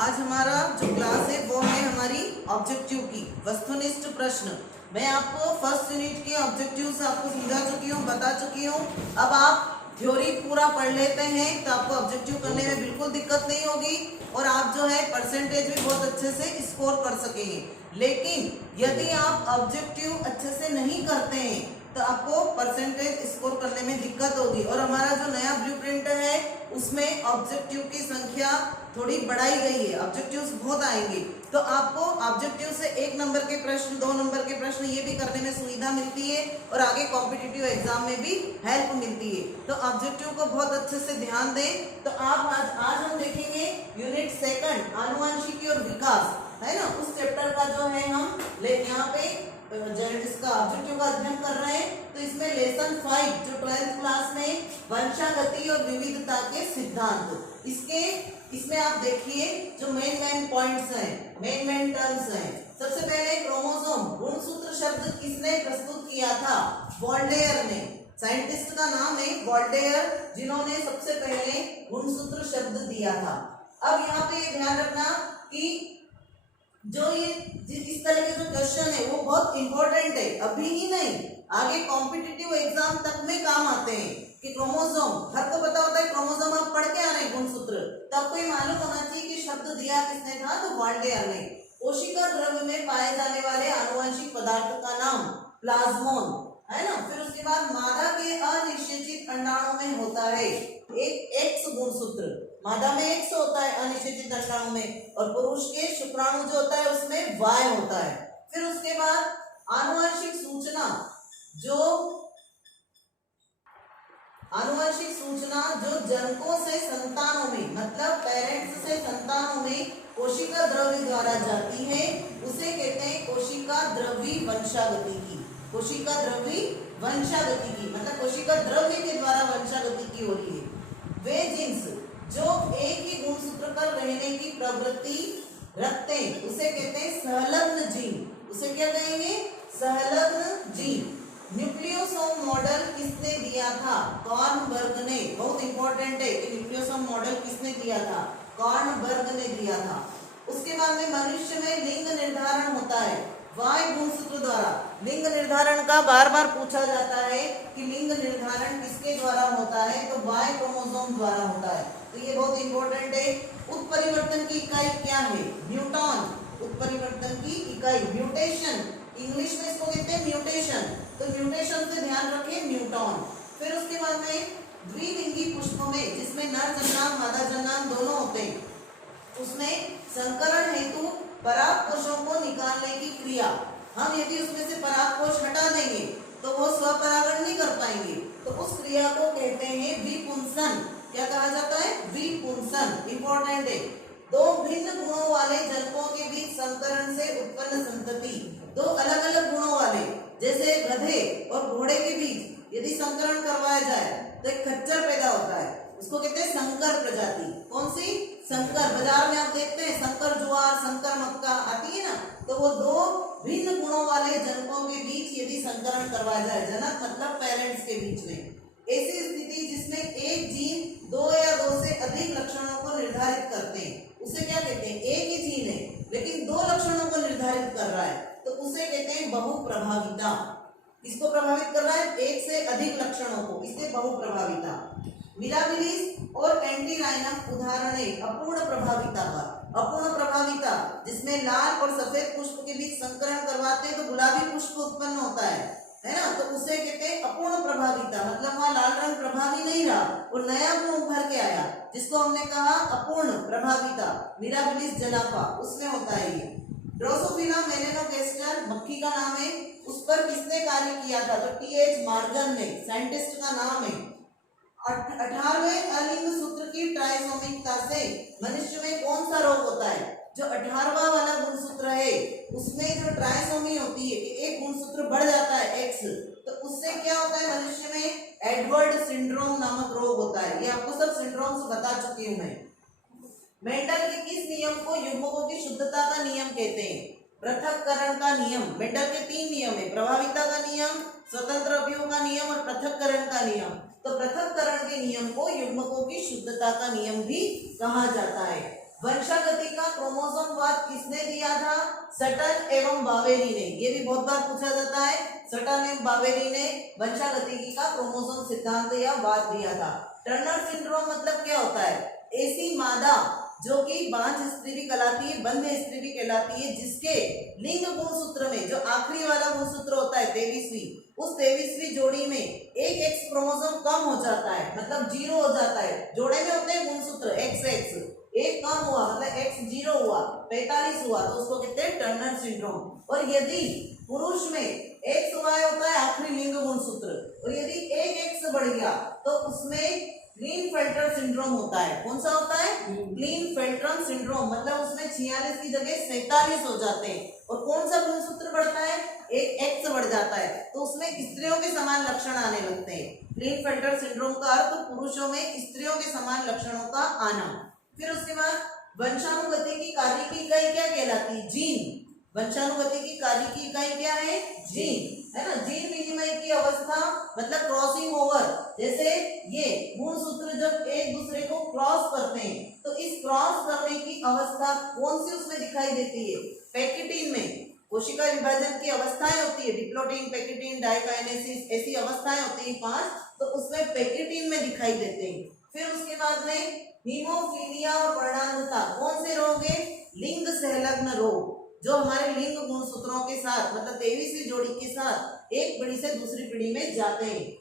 आज हमारा जो क्लास है वो है हमारी ऑब्जेक्टिव की वस्तुनिष्ठ प्रश्न। मैं आपको फर्स्ट यूनिट के ऑब्जेक्टिव्स आपको समझा चुकी हूँ, बता चुकी हूँ। अब आप थ्योरी पूरा पढ़ लेते हैं तो आपको ऑब्जेक्टिव करने में बिल्कुल दिक्कत नहीं होगी और आप जो है परसेंटेज भी बहुत अच्छे से स्कोर कर सकेंगे। लेकिन यदि आप ऑब्जेक्टिव अच्छे से नहीं करते हैं तो आपको परसेंटेज स्कोर करने में दिक्कत होगी। और हमारा जो नया ब्लूप्रिंट है उसमें ऑब्जेक्टिव की संख्या थोड़ी बढ़ाई गई है, ऑब्जेक्टिव्स बहुत आएंगे तो आपको ऑब्जेक्टिव से 1 नंबर के प्रश्न, 2 नंबर के प्रश्न ये भी करने में सुविधा मिलती है और आगे कॉम्पिटिटिव एग्जाम में भी हेल्प मिलती है। तो ऑब्जेक्टिव को बहुत अच्छे से ध्यान दें। तो आप आज हम देखेंगे यूनिट 2 आनुवंशिकी और विकास, है ना, उस चैप्टर का जो है हम यहाँ पे इसका ऑब्जेक्टिव का अध्ययन कर रहे हैं। तो इसमें लेसन 5 जो 12th क्लास में वंशागति और विविधता के सिद्धांत, इसमें आप देखिए जो मेन पॉइंट्स हैं, मेन टर्म्स हैं। सबसे पहले क्रोमोसोम गुणसूत्र शब्द किसने प्रस्तुत किया था? वोल्टेयर ने। साइंटिस्ट का नाम है वोल्टेयर, जिन्होंने सबसे पहले गुणसूत्र शब्द दिया था। अब यहाँ पे ध्यान रखना कि जो ये इस तरह के जो क्वेश्चन है वो बहुत इंपॉर्टेंट है, अभी ही नहीं आगे कॉम्पिटिटिव एग्जाम तक में काम आते हैं। कि क्रोमोसोम हर को पता होता है, क्रोमोसोम आप पढ़ के आ रहे हैं गुणसूत्र, तो आपको ये मालूम होना चाहिए कि शब्द दिया किसने था? तो वोल्टेयर ने। कोशिका द्रव्य में पाए जाने वाले आनुवंशिक पदार्थ का नाम प्लाज्मोन, है ना। फिर उसके बाद मादा के अनिषेचित अंडाणु में होता है एक एक्स गुणसूत्र, मादा में एक्स होता है अनिषेचित अंडाणु में, और पुरुष के शुक्राणु जो होता है उसमें वाय होता है। फिर उसके बाद आनुवंशिक सूचना जो जनकों से संतानों में, मतलब पेरेंट्स से संतानों में कोशिका द्रव्य द्वारा जाती है, उसे कहते हैं कोशिका द्रव्य वंशागति की। कोशिका द्रव्य वंशागति की मतलब कोशिका द्रव्य के द्वारा वंशागति की हो रही है। वे जीन्स जो एक ही गुणसूत्र पर रहने की प्रवृत्ति रखते हैं उसे कहते हैं सहलग्न जीन। उसे क्या कहेंगे? सहलग्न जीन। न्यूक्लियोसोम मॉडल किसने दिया था? कॉर्नबर्ग ने। बहुत इंपॉर्टेंट है कि न्यूक्लियोसोम मॉडल किसने दिया था? कॉर्नबर्ग ने दिया था। उसके बाद में मनुष्य में लिंग निर्धारण होता है वाय गुणसूत्र द्वारा। लिंग निर्धारण का बार बार पूछा जाता है कि लिंग निर्धारण किसके द्वारा होता है? तो वाय क्रोमोसोम द्वारा होता है। तो ये बहुत इंपॉर्टेंट है। उत्परिवर्तन की इकाई क्या है? न्यूटन। उत्परिवर्तन की इकाई म्यूटेशन, इंग्लिश में इसको कहते हैं म्यूटेशन। तो म्यूटेशन से ध्यान रखें, न्यूटन। फिर उसके बाद में द्विलिंगी पुष्पों में, जिसमें नर जन्नांग मादा जन्नांग दोनों होते हैं, उसमें संकरण हेतु परागकोशों को निकालने की क्रिया, हम यदि उसमें से परागकोश हटा देंगे तो वो स्वपरागण नहीं कर पाएंगे, तो उस क्रिया को कहते हैं विपुंसन। क्या कहा जाता है? विपुंसन। इंपॉर्टेंट है। दो भिन्न गुणों वाले जनकों के बीच संकरण से उत्पन्न संतति, दो अलग अलग गुणों वाले, जैसे गधे और घोड़े के बीच यदि संकरण करवाया जाए तो एक खच्चर पैदा होता है, उसको कहते हैं संकर प्रजाति। कौन सी? संकर। बाजार में आप देखते हैं संकर ज्वार, संकर मक्का आती है ना, तो वो दो भिन्न गुणों वाले जनकों के बीच यदि संकरण करवाया जाए, जनक मतलब पेरेंट्स के बीच में, ऐसी स्थिति जिसमें एक जीन 2 या 2 से अधिक लक्षणों को निर्धारित करते हैं, उसे क्या कहते हैं? एक ही जीन है लेकिन 2 लक्षणों को निर्धारित कर रहा है, तो उसे कहते हैं बहुप्रभाविता। किसको प्रभावित कर रहा है? एक से अधिक लक्षणों को, इससे बहुप्रभाविता। मिराबिलिस और एंटीराइनम उदाहरण है अपूर्ण प्रभाविता का। अपूर्ण प्रभाविता जिसमें लाल और सफेद पुष्प के बीच संकरण करवाते हैं तो गुलाबी पुष्प उत्पन्न होता है ना, तो उसे कहते हैं अपूर्ण प्रभाविता। मतलब वहाँ लाल रंग प्रभावी नहीं रहा और नया गुण उभर के आया, जिसको हमने कहा अपूर्ण प्रभाविता। मिराबिलिस जनापा उसमें होता है ये। ड्रोसोफिला मेलेनोगास्टर मक्खी का नाम है, उस पर किसने कार्य किया था? तो टी.एच. मॉर्गन ने, साइंटिस्ट का नाम है। 18वें अलिंग सूत्र की ट्राइसोमिकता से मनुष्य में कौन सा रोग होता है? जो 18वां वाला गुणसूत्र है उसमें जो ट्राइसोमी होती है कि एक गुणसूत्र बढ़ जाता है एक्स, तो उससे क्या होता है? मनुष्य में एडवर्ड सिंड्रोम नामक रोग होता है। ये आपको सब सिंड्रोम्स बता चुकी हूं मैं। मेंडल के किस नियम को युग्मकों की शुद्धता का नियम कहते हैं? पृथक्करण का नियम। मेंडल के 3 नियम है, प्रभाविता का नियम, स्वतंत्र अवयव का नियम और पृथक्करण का नियम। तो पृथक्करण के नियम को युग्मकों की शुद्धता का नियम भी कहा जाता है। वंशागति का क्रोमोसोमवाद किसने दिया था? सटन एवं बावेरी ने। ये भी बहुत बार पूछा जाता है। सटन एवं बावेरी ने वंशागतिकी का क्रोमोसोम सिद्धांत या वाद दिया था। टर्नर सिंड्रोम मतलब क्या होता है? ऐसी मादा जो कि बांझ स्त्री भी कहलाती है, बंध स्त्री भी कहलाती है, जिसके लिंग गुणसूत्र में जो आखिरी वाला गुणसूत्र होता है 23वीं, उस 23वीं जोड़ी में एक एक्स क्रोमोसोम कम हो जाता है, मतलब 0 हो जाता है। जोड़े में होते हैं गुणसूत्र XX, एक कम हुआ मतलब X 0 हुआ, 45 हुआ, तो उसको कहते हैं टर्नर सिंड्रोम। और यदि पुरुष में XY होता है आखिरी लिंग गुणसूत्र, और यदि एक X बढ़ गया तो उसमें क्लीनफेल्टर सिंड्रोम होता है। कौन सा होता है? क्लीनफेल्टर सिंड्रोम, मतलब उसमें 46 की जगह 47 हो जाते हैं। और कौन सा गुणसूत्र बढ़ता है? एक X बढ़ जाता है, तो उसमें स्त्रियों के समान लक्षण आने लगते हैं। क्लीनफेल्टर सिंड्रोम का अर्थ पुरुषों में स्त्रियों के समान लक्षणों का आना। फिर उसके बाद वंशानुगति की कार्य की इकाई क्या कहलाती है? जीन। वंशानुगति की कार्य की इकाई क्या है? जीन, है ना। जीन विनिमय की अवस्था मतलब क्रॉसिंग ओवर, जैसे ये गुणसूत्र जब एक दूसरे को क्रॉस करते हैं तो इस क्रॉस करने की अवस्था कौन सी उसमें दिखाई देती है? पैकेटिन में कोशिका विभाजन की अवस्थाएं होती है, डिप्लोटिन, पैकेटिन, डाइकाइनेसिस, ऐसी अवस्थाएं होती है 5, तो उसमें पैकेटिन में दिखाई देते हैं। फिर उसके बाद में हीमोफीलिया और वर्णांधता कौन से रोग है? लिंग संलग्न रोग, जो हमारे लिंग गुणसूत्रों के साथ मतलब 23वीं जोड़ी के साथ एक पीढ़ी से दूसरी पीढ़ी में जाते हैं।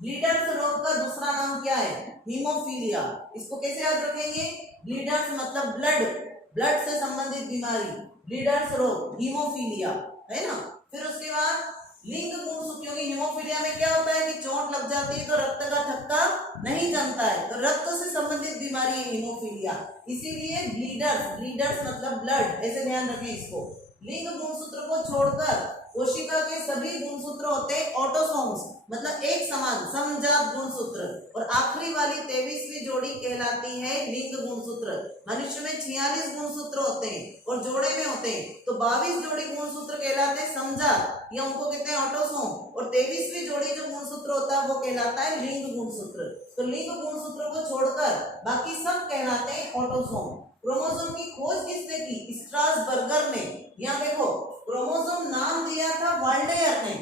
ब्लीडर्स रोग का दूसरा नाम क्या है? हीमोफीलिया। इसको कैसे याद रखेंगे? ब्लीडर्स मतलब ब्लड से संबंधित बीमारी, ब्लीडर्स रोग, हीमोफीलिया, है ना। फिर उसके बाद लिंग गुणसूत्रों की हीमोफीलिया में क्या होता है कि चोट लग जाती है तो रक्त का थक्का नहीं जमता है, तो रक्त से संबंधित बीमारी है हीमोफीलिया। इसीलिए ब्लीडर्स मतलब ब्लड, ऐसे ध्यान रखें इसको। लिंग गुणसूत्र को छोड़कर कोशिका के सभी गुणसूत्र होते हैं ऑटोसोम्स, मतलब एक समान समजात गुणसूत्र, और आखिरी वाली 23वीं जोड़ी कहलाती है लिंग गुणसूत्र। मनुष्य में 46 गुणसूत्र होते हैं और जोड़े में होते हैं, तो 22 जोड़ी गुणसूत्र कहलाते हैं समजात, या उनको कहते हैं ऑटोसोम, और 23वीं जोड़ी जो गुणसूत्र होता है वो कहलाता है लिंग गुणसूत्र। तो लिंग गुणसूत्र को छोड़कर बाकी सब कहलाते हैं ऑटोसोम। क्रोमोसोम की खोज किसने की? स्ट्रासबर्गर ने। यहाँ देखो, क्रोमोसोम नाम दिया था वाल्डेयर ने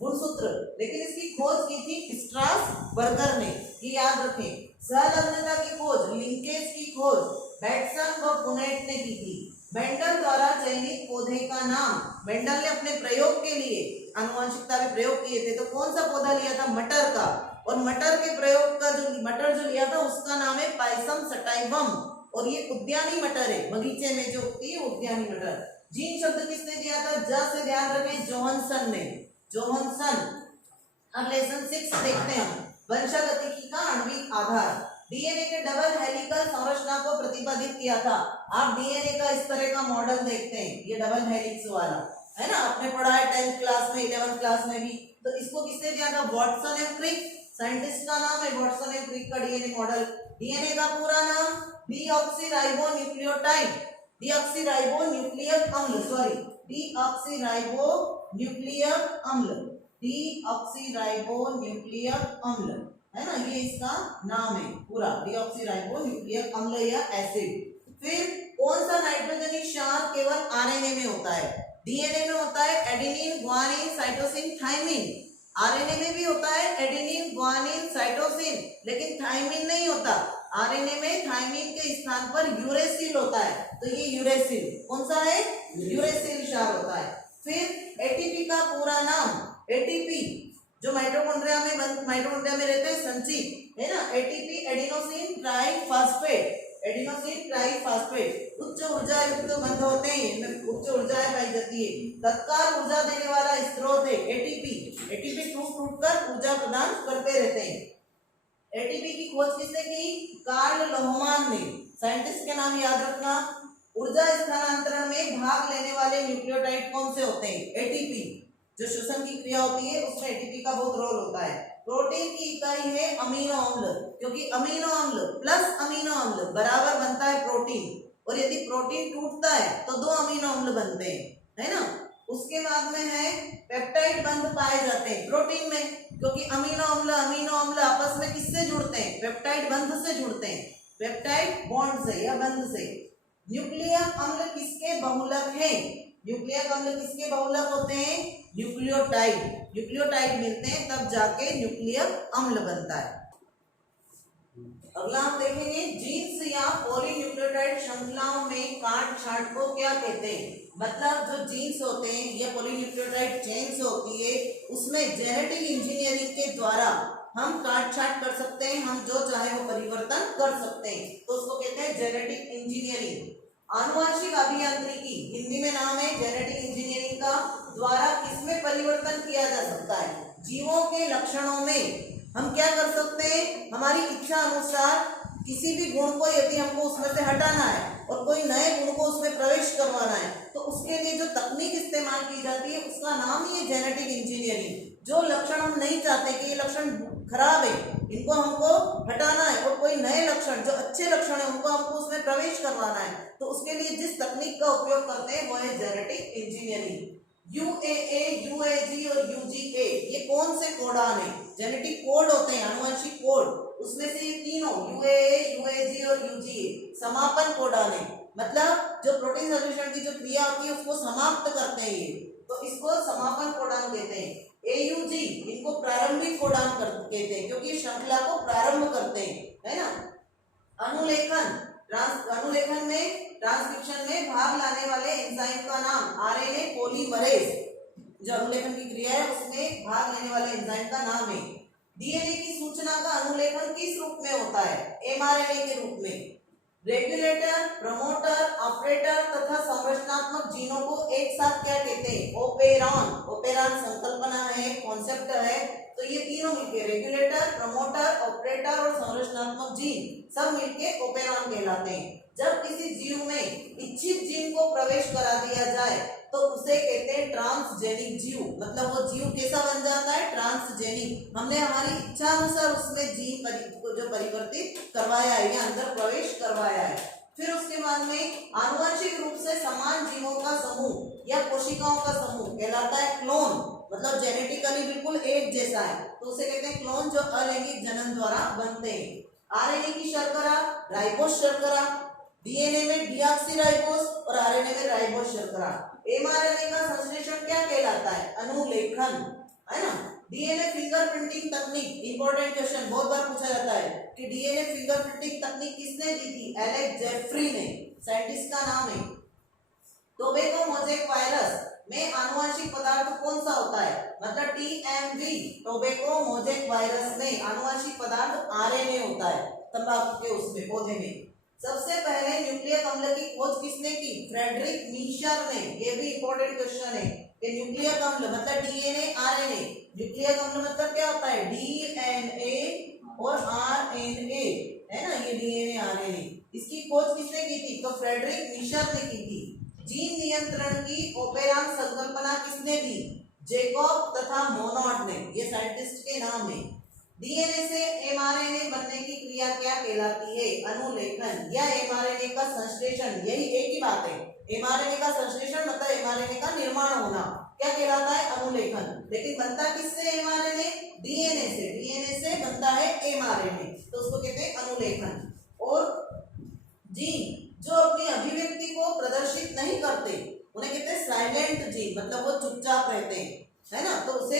गुणसूत्र, लेकिन इसकी खोज की थी स्ट्रासबर्गर ने, ये याद रखें। सहलग्नता की खोज, लिंकेज की खोज बैटसन व पुनेट ने की थी। मेंडल द्वारा चयनित पौधे का नाम, मेंडल ने अपने प्रयोग के लिए आनुवंशिकता में प्रयोग किए थे, तो कौन सा पौधा लिया था? मटर का। और मटर के प्रयोग का जो मटर जो लिया था उसका नाम है पाइसम सटाइवम, और ये उद्यानी मटर है, बगीचे में जो उगती है उद्यानी मटर। जीन शब्द किसने दिया था? ज से ध्यान रखें, जोहानसन ने, जोहानसन। अब लेसन 6 देखते हैं हम, वंशागतिकी का आणविक आधार। डीएनए के डबल हेलिकल संरचना को प्रतिपादित किया था। आप डीएनए का इस तरह का मॉडल देखते हैं, ये डबल हेलिक्स वाला, है ना, आपने पढ़ा है 10th क्लास में, 11th क्लास में भी। तो इसको किसने दिया था? वाटसन एंड क्रिक, साइंटिस्ट का नाम है वाटसन एंड क्रिक का डीएनए मॉडल। डीएनए का पूरा नाम डीऑक्सीराइबोन्यूक्लियोटाइड, डीऑक्सीराइबोन्यूक्लिक अम्ल, सॉरी डीऑक्सीराइबोन्यूक्लिक अम्ल, डीऑक्सीराइबोन्यूक्लिक अम्ल, है ना, ये इसका नाम है पूरा, डीऑक्सीराइबोन्यूक्लिक अम्ल या एसिड। फिर कौन सा नाइट्रोजनी क्षार केवल आरएनए में होता है? डीएनए में होता है adenine, guanine, cytosine, thymine. RNA में भी होता है एडेनिन, ग्वानिन, साइटोसिन, लेकिन थाइमिन नहीं होता। आरएनए में थाइमिन के स्थान पर यूरेसिल होता है, तो ये यूरेसिल कौन सा है? यूरेसिल क्षार होता है। फिर एटीपी का पूरा नाम, एटीपी जो माइटोकॉन्ड्रिया में रहते हैं संचित, है ना, ATP adenosine triphosphate, adenosine triphosphate. उच्च ऊर्जा युक्त बंध होते हैं, इनमें उच्च ऊर्जाएं पाई जाती है। तत्काल ऊर्जा देने वाला स्रोत है एटीपी, एटीपी टूट कर ऊर्जा प्रदान करते रहते हैं। एटीपी की खोज किसने की? कार्ल लोहमान ने, साइंटिस्ट के नाम याद रखना। ऊर्जा स्थानांतरण में भाग लेने वाले न्यूक्लियोटाइड कौन से होते हैं? एटीपी। जो श्वसन की क्रिया होती है उसमें एटीपी का बहुत रोल होता है। प्रोटीन की इकाई है अमीनो अम्ल, क्योंकि अमीनो अम्ल प्लस अमीनो अम्ल बराबर बनता है प्रोटीन, और यदि प्रोटीन टूटता है तो 2 अमीनो अम्ल बनते हैं, है ना। उसके बाद में है पेप्टाइड बंध पाए जाते हैं प्रोटीन में, क्योंकि अमीनो अम्ल आपस में किससे जुड़ते हैं? पेप्टाइड बंध से जुड़ते हैं। पेप्टाइड बॉन्ड से या बंध से। न्यूक्लियक अम्ल किसके बहुलक हैं? न्यूक्लियक अम्ल किसके बहुलक होते हैं? न्यूक्लियोटाइड। न्यूक्लियोटाइड मिलते हैं तब जाके न्यूक्लियक अम्ल बनता है। अगला हम देखेंगे जीन्स या पॉलीन्यूक्लियोटाइड श्रृंखलाओं में काट छांट को क्या कहते हैं? मतलब जो जीन्स होते हैं या पॉलीन्यूक्लियोटाइड चेन्स होती है उसमें जेनेटिक इंजीनियरिंग के द्वारा हम काट छांट कर सकते हैं, हम जो चाहे वो परिवर्तन कर सकते हैं, तो उसको कहते हैं जेनेटिक इंजीनियरिंग। आनुवांशिक अभियांत्रिकी हिंदी में नाम है जेनेटिक इंजीनियरिंग का, द्वारा किसमें परिवर्तन किया जा सकता है? जीवों के लक्षणों में हम क्या कर सकते हैं? हमारी इच्छा अनुसार किसी भी गुण को यदि हमको उसमें से हटाना है और कोई नए गुण को उसमें प्रवेश करवाना है तो उसके लिए जो तकनीक इस्तेमाल की जाती है उसका नाम ही है जेनेटिक इंजीनियरिंग। जो लक्षण हम नहीं चाहते कि ये लक्षण खराब है, इनको हमको हटाना है और कोई नए लक्षण जो अच्छे लक्षण है उनको हमको उसमें प्रवेश करवाना है, तो उसके लिए जिस तकनीक का उपयोग करते हैं वो है जेनेटिक इंजीनियरिंग। UAA, UAG और UGA ये कौन से कोडान है? जेनेटिक कोड होते हैं, आनुवंशिक कोड, उसमें से ये तीनों UAA, UAG और UGA समापन कोडान है। मतलब जो प्रोटीन संश्लेषण की जो क्रिया होती है उसको समाप्त करते हैं ये, तो इसको समापन कोडान कहते हैं। AUG इनको प्रारंभिक कोडान कहते हैं क्योंकि श्रृंखला को प्रारंभ करते हैं, है ना। अनुलेखन, अनुलेखन में ट्रांसक्रिप्शन में भाग लाने वाले एंजाइम का नाम आरएनए पॉलीमरेज, जो अनुलेखन की क्रिया है उसमें भाग लेने वाले एंजाइम का नाम है। डीएनए की सूचना का अनुलेखन किस रूप में होता है? एमआरएनए के रूप में। रेगुलेटर, प्रमोटर, ऑपरेटर तथा संरचनात्मक जीनों को एक साथ क्या कहते हैं? ओपेरॉन। ओपेरॉन संकल्पना है, कॉन्सेप्ट है, तो ये तीनों मिलके रेगुलेटर, प्रमोटर, ऑपरेटर और संरचनात्मक जीन सब मिलके ओपेरॉन कहलाते हैं। जब किसी जीव में इच्छित जीन को प्रवेश करा दिया जाए तो उसे कहते हैं ट्रांसजेनिक जीव। मतलब वो जीव कैसा बन जाता है? ट्रांसजेनिक। हमने हमारी इच्छा अनुसार उसमें जीन को जो परिवर्तित करवाया है या अंदर प्रवेश करवाया है। फिर उसके बाद में आनुवंशिक रूप से समान जीवों का समूह या कोशिकाओं का समूह कहलाता है क्लोन। मतलब जेनेटिकली बिल्कुल एक जैसा है तो उसे कहते हैं क्लोन, जो अलैंगिक जनन द्वारा बनते हैं। आरएनए की शर्करा, राइबोस शर्करा, डीएनए में डीऑक्सीराइबोस और आरएनए में राइबोस शर्करा। एमआरएनए का संश्लेषण क्या कहलाता है? अनुलेखन, है ना। डीएनए फिंगरप्रिंटिंग तकनीक, इंपॉर्टेंट क्वेश्चन बहुत बार पूछा जाता है कि डीएनए फिंगरप्रिंटिंग तकनीक किसने दी थी? एलेक्स जेफरी ने, साइंटिस्ट का नाम है। टोबैको मोज़ेक वायरस में आनुवंशिक पदार्थ कौन सा होता है? मतलब TMV, टोबैको मोज़ेक वायरस में आनुवंशिक पदार्थ आरएनए होता है, तंबाकू के उसमें पौधे में। सबसे पहले न्यूक्लियक अम्ल की खोज किसने की? फ्रेडरिक मीशर ने। ये भी इंपॉर्टेंट क्वेश्चन है कि न्यूक्लियक अम्ल मतलब डीएनए आरएनए, न्यूक्लियक अम्ल मतलब क्या होता है? डीएनए और आरएनए, है ना, ये डीएनए आरएनए। इसकी खोज किसने की थी? तो फ्रेडरिक मीशर ने की थी। जीन नियंत्रण की ओपेरॉन संकल्पना किसने दी? जैकब तथा मोनोड ने, ये साइंटिस्ट के नाम है। डीएनए से एमआरएनए बनने की क्रिया क्या कहलाती है? अनुलेखन या एमआरएनए का संश्लेषण, यही एक ही बात है। एमआरएनए का संश्लेषण मतलब एमआरएनए का निर्माण होना क्या कहलाता है? अनुलेखन। लेकिन बनता किससे एमआरएनए? डीएनए से। डीएनए से बनता है एमआरएनए, तो उसको कहते हैं अनुलेखन। और जीन जो अपनी अभिव्यक्ति को प्रदर्शित नहीं करते उन्हें कहते हैं साइलेंट जीन, मतलब वो चुपचाप रहते हैं, है ना, तो उसे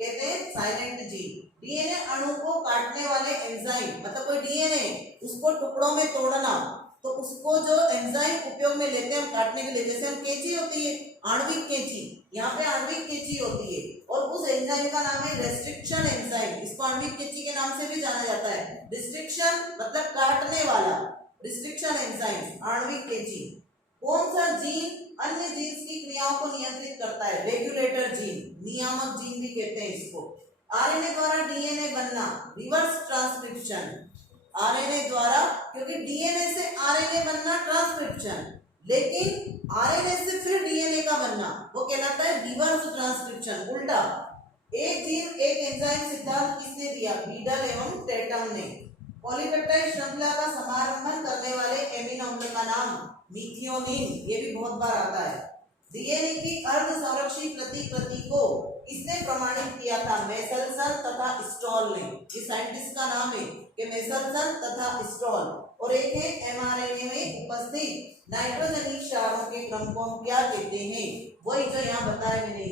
कहते हैं साइलेंट जीन। डीएनए अणु को काटने वाले एंजाइम, मतलब कोई डीएनए उसको टुकड़ों में तोड़ना, तो उसको जो एंजाइम उपयोग में लेते हैं हम काटने के लिए, जैसे हम कैंची होती है आणविक कैंची, यहाँ पे आणविक कैंची होती है और उस एंजाइम का नाम है रेस्ट्रिक्शन एंजाइम। इसको आणविक कैंची के नाम से भी जाना जाता है। रिस्ट्रिक्शन मतलब काटने वाला, रिस्ट्रिक्शन एंजाइम आणविक कैंची। कौन सा जीन अन्य जीन्स की क्रियाओं को नियंत्रित करता है? रेगुलेटर जीन, नियामक जीन भी कहते हैं इसको। आरएनए द्वारा डीएनए बनना, रिवर्स ट्रांसक्रिप्शन। आरएनए द्वारा, क्योंकि डीएनए से आरएनए बनना ट्रांसक्रिप्शन, लेकिन आरएनए से फिर डीएनए का बनना वो कहलाता है रिवर्स ट्रांसक्रिप्शन, उल्टा। एक जीन एक एंजाइम सिद्धांत किसने दिया? बीडल एवं टेटम ने। पॉलीपेप्टाइड श्रृंखला का समारंभन करने वाले एमिनो अम्ल का नाम मिथियोनिन, ये भी बहुत बार आता है। डीएनए की अर्ध संरक्षित प्रतिकृति को किसने प्रमाणित किया था? मेसेल्सन तथा स्टॉल ने। इस साइंटिस्ट का नाम है कि मेसेल्सन तथा स्टॉल। और एक है एमआरएनए में उपस्थित नाइट्रोजनी क्षारों के क्रम को हम क्या कहते हैं, वही जो यहाँ बताया मैंने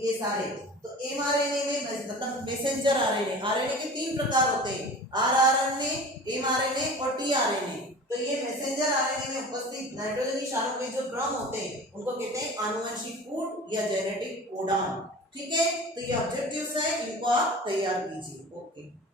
ये सारे। तो एमआरएनए में मतलब मैसेंजर आरएनए, आरएनए के 3 प्रकार होते हैं, आरआरएनए, एमआरएनए और टीआरएनए। तो ये मैसेंजर आरएनए में उपस्थित नाइट्रोजनी क्षारों के जो क्रम होते हैं उनको कहते हैं आनुवंशिक कोड या जेनेटिक कोडान। ठीक है, तो ये ऑब्जेक्टिव्स है, इनको आप तैयार कीजिए।